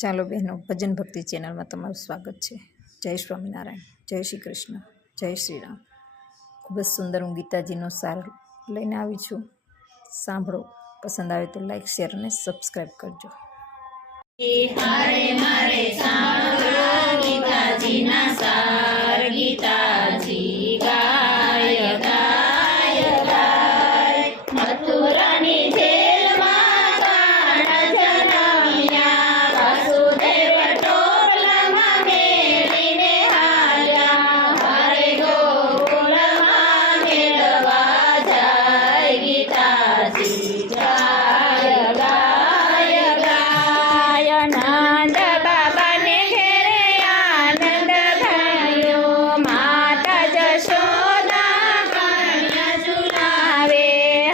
ચાલો બહેનો, ભજન ભક્તિ ચેનલમાં તમારું સ્વાગત છે। જય સ્વામિનારાયણ, જય શ્રી કૃષ્ણ, જય શ્રી રામ। ખૂબ જ સુંદર હું ગીતાજીનો સાર લઈને આવી છું। સાંભળો, પસંદ આવે તો લાઈક, શેર અને સબસ્ક્રાઈબ કરજો। હારે મારે સાંભળો ગીતાજીના સાર, ગીતાજી ગાય ગાય ગાય। મથુરાની જેલમાં કાળ જન્મ્યા, વાસુદેવ ટોપલામાં મેલીને હાલ્યા। હારે ગોકુળમાં મેળવા જાય, ગીતાજી ગાય ગાય ગાય। નંદ બાબાને ઘેરે આનંદ થયો, માતા જશોદા કન્યા ઝુલાવે।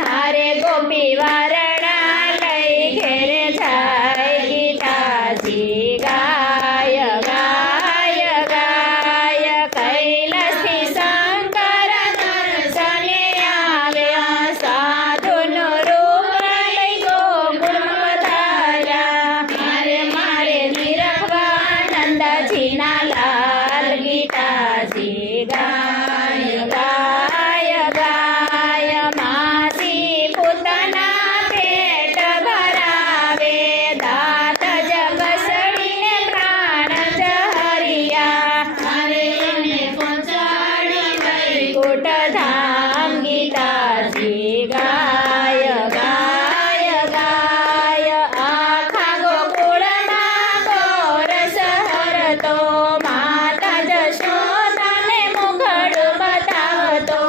હારે ગોપી વારણા લઈ ઘેરે જાય, ગીતાજી ગાય ગાય ગાય। કૈલાસથી શંકર દર્શને આવ્યા, સાધુનું રૂપ લઈ ગોકુળમાં પધાર્યા। મારે મારે નિરખવા નંદજીના લાલ, ગીતાજી ગાય ગાય ગાય। માસી પોતાના પેટ ભરાવે, દાંત જ ઘસડીને પ્રાણ જ હર્યા। મારે એને પહોંચાડી વૈકુંઠ ધામ, ગીતાજી ગાય ગાય ગાય। આખા ગોકુળમાં ગોરસ હરતો, માતા જશોદાને મુખડું બતાવતો।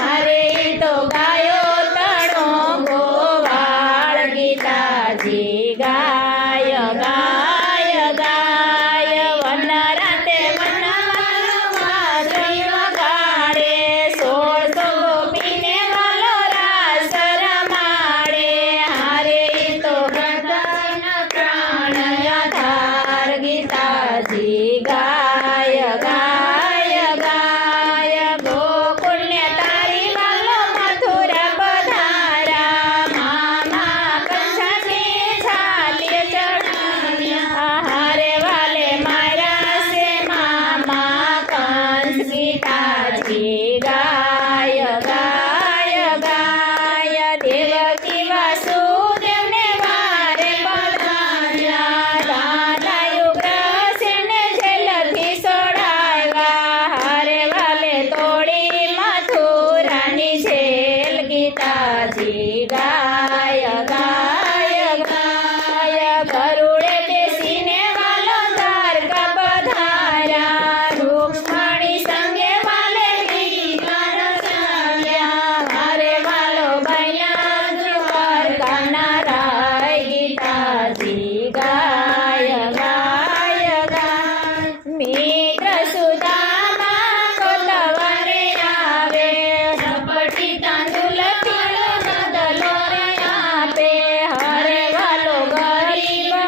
હારે ઈ તો ગાયો તણો ગોવાળ, ગીતાજી ગાય ગાય ગાય। વનરાતે વનમાળો વાજણી વગાડે, 1600 ગોપીને વાલો રાસ રમાડે। હારે ઈ તો હૃદયના પ્રાણ આધાર, ગીતાજી ગાય ગાય ગાય। ગોકુળને તારી વાલો મથુરા પધાર્યા, મામા કંસની છાતીએ ચડાવ્યા। હારે વાલે માર્યા છે મામા કંસ, ગીતાજી ગાય ગાય ગાય। દેવકી વાસુદેવને વારે પધાર્યા, દાદા યુગ્રસેને જેલથી છોડાવ્યા। હારે વાલે તોડી મથુરાની જેલ, ગીતાજી ગાય ગાય ગાય। ગરુડે બેસીને વાલો દ્વારકા પધાર્યા, રૂક્ષ્મણી સંગે વાલે ગિરિવર ચાલ્યા। હારે વાલો બન્યા દ્વારકાના રાય, ગીતાજી ગાય ગાય ગાય। મિત્ર સુદામા કોતવરે આવે, ઝપટી તાંદુલ તીળ બદલો રે આપે। હારે વાલો ગરીબનો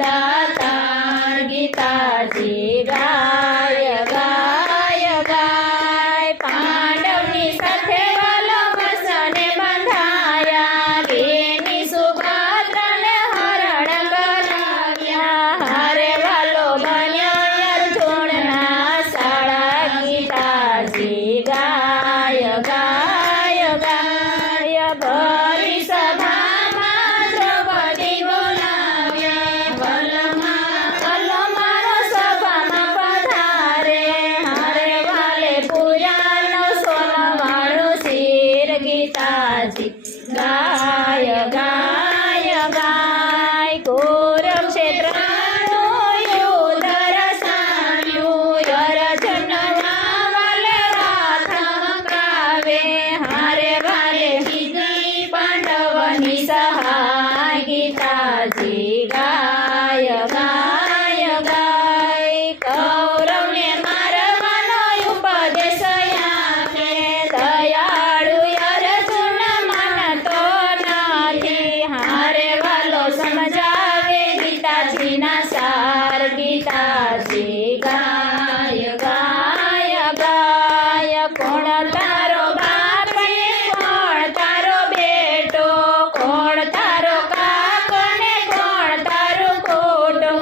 દાતાર, ગીતાજી ગાય ગાય ગાય। પાંડવની સાથે વાલો વસને બંધાયા, બેની સુભદ્રાને હરણ કરાવ્યા। હારે વાલો બન્યો અર્જુનના શાળા, ગીતાજી ગાય ગાય ગાય। ભરી સભામાં દ્રૌપદી બોલાવ્યા, વલો મારો સભામાં પધારે। હારે વાલે પૂજાનો સોનાવાળું શિર, ગીતાજી ગાય ગાય ગાય। કુરુક્ષેત્રનું યુદ્ધ રસાયું, અર્જુનના વાલે રાથ હંકાવે। હારે વાલે કીધી પાંડવની સહાય, ગીતાજી ગાય ગાય ગાય। કૌરવને મારવાનો ઉપદેશ આપે, દયાળુ અર્જુન માનતો નથી। હારે વાલો સમજાવે ગીતાજીના સાર, ગીતાજી ગાય ગાય ગાય। કોણ તારો બાપ ને કોણ તારો બેટો, કોણ તારો કાકો ને કોણ તારો ખોટો।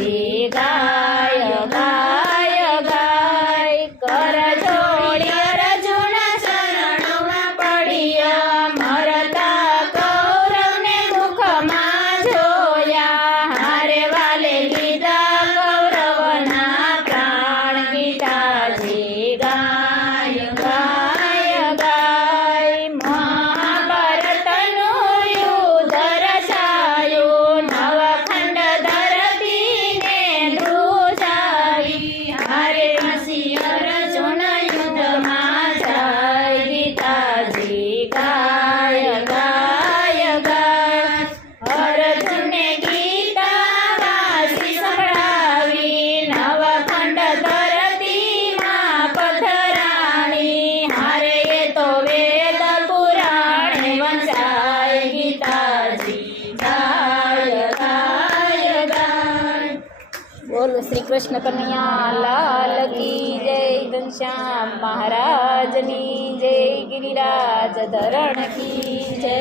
ગીતાજી ગાય ગાય ગાય કર જોડી અર્જુન શરણોમાં પડ્યા મરતા કૌરવને મુખમાં જોયા હારે વાલે લીધા કૌરવના પ્રાણ ગીતાજી ગાય ગાય ગાય મહાભારતનું યુદ્ધ રચાયું નવખંડ ધરતીને ધ્રુજાવી હારે વાસી અર્જુન યુદ્ધમાં જાય ગીતાજી ગાય ગાય ગાય અર્જુનને ગીતા વાસી સંભળાવી નવખંડ ધરતીમાં પથરાણી હારે એ તો વેદ પુરાણે વંચાય ગીતાજી ગાય ગાય ગાય બોલો શ્રી કૃષ્ણ કનૈયા લાલ કી જય ઘનશ્યામ મહારાજની જય ગિરિરાજ ધરણ કી જય